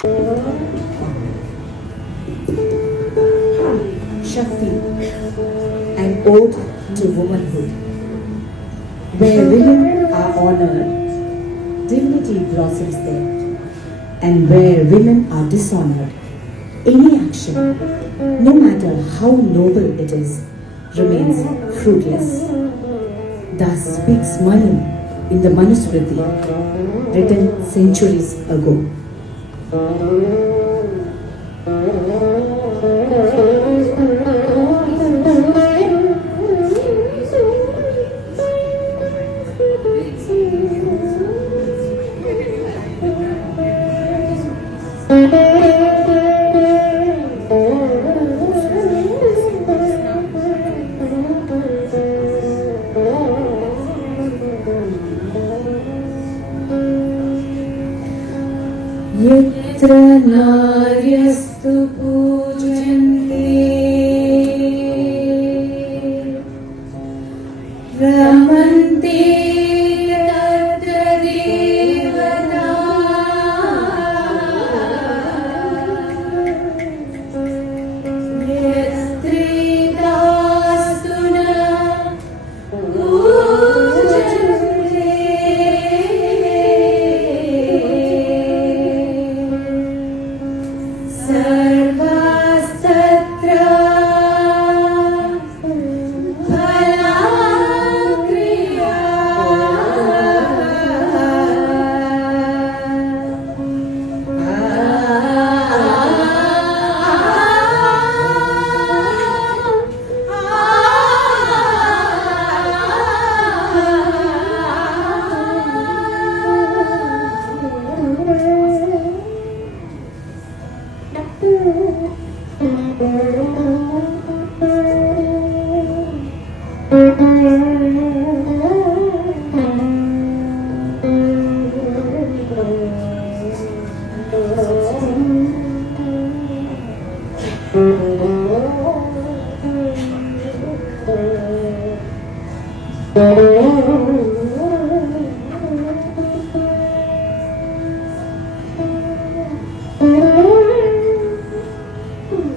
Shakti, an ode to womanhood. Where women are honored, dignity blossoms there. And where women are dishonored, any action, no matter how noble it is, remains fruitless. Thus speaks Manu in the Manusmriti, written centuries ago. यत्र नार्यस्तु पूज्यन्ते रमन्ते तत्र देवताः यस्त्रेतास्तु न सर्वास्तत्र फलाक्रिया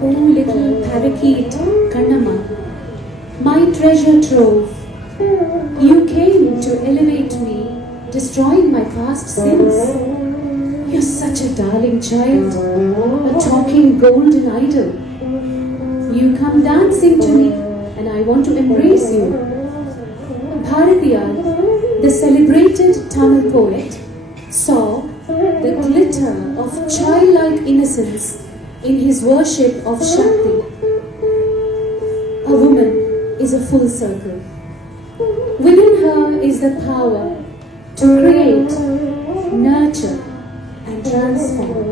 Oh, little parakeet Kannamma, my treasure trove, you came to elevate me, destroying my past sins. You're such a darling child, a talking golden idol. You come dancing to me, and I want to embrace you. Bharatiyar, the celebrated Tamil poet, saw the glitter of childlike innocence in his worship of Shakti. A woman is a full circle. Within her is the power to create, nurture, and transform.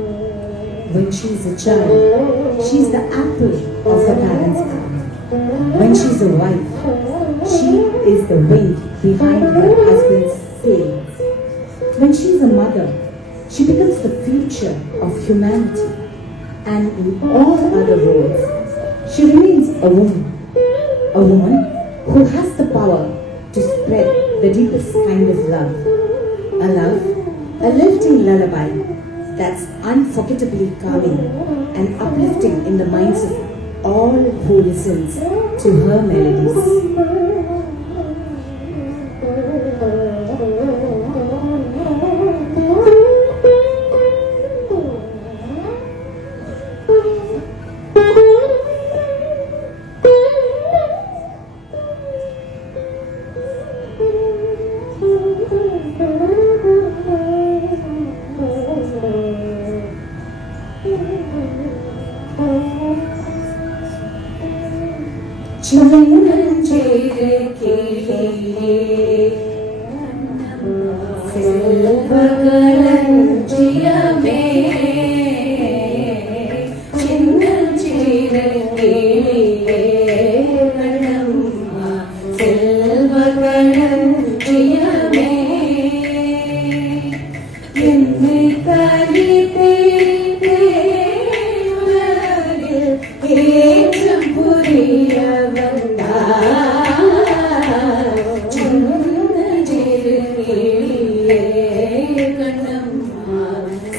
When she is a child, she is the apple of her parents' eye. When she is a wife, she is the wind behind her husband's sails. When she is a mother, she becomes the future of humanity. And in all other roles, she remains a woman who has the power to spread the deepest kind of love, a lilting lullaby that's unforgettably calming and uplifting in the minds of all who listens to her melodies.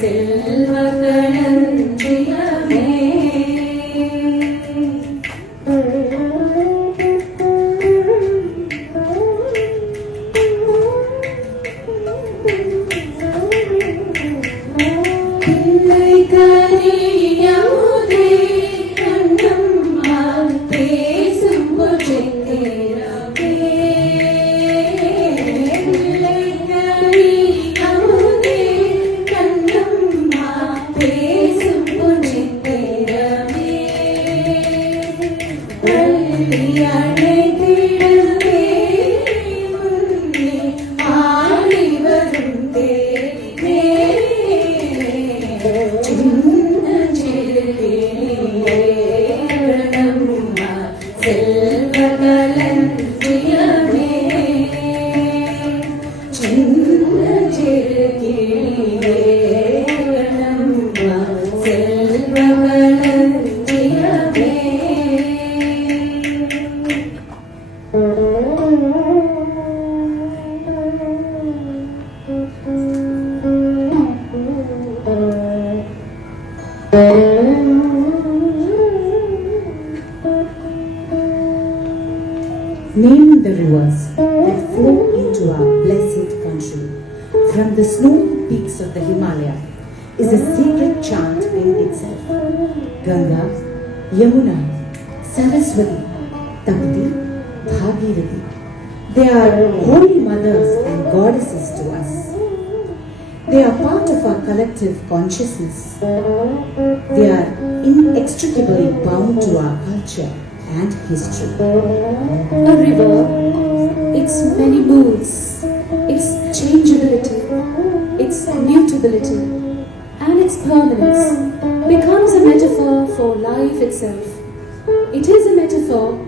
செல்வ Name the rivers that flow into our blessed country from the snowy peaks of the Himalaya is a sacred chant in itself. Ganga, Yamuna, Saraswati, Tapti, Bhagirathi. They are holy mothers and goddesses to us. They are part of our collective consciousness. They are inextricably bound to our culture and history. A river, its many moods, its changeability, its mutability, and its permanence becomes a metaphor for life itself. It is a metaphor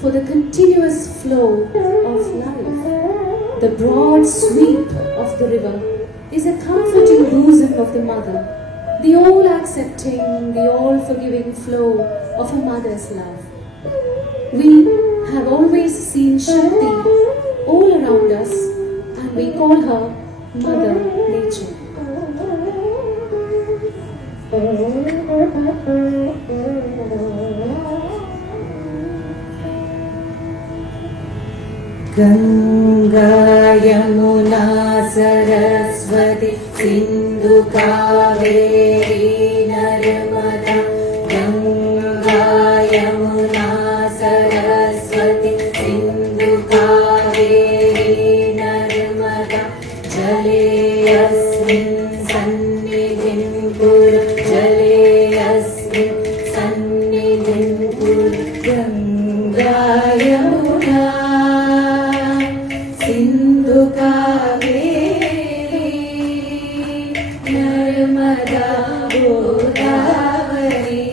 for the continuous flow of life. The broad sweep of the river is a comforting bosom of the mother, the all-accepting, the all-forgiving flow of a mother's love. We have always seen Shakti all around us, and we call her Mother Nature. Ganga, Yamuna, Saraswati, Sindhu, Kaveri, Narmada. Ganga, Yamuna, Saraswati, Sindhu, Kaveri, Narmada. Jale asmin sannidhim kuru, Jale asmin sannidhim kuru. Ganga, Yamuna, Sindhu, Kaveri, Narmada, Godavari.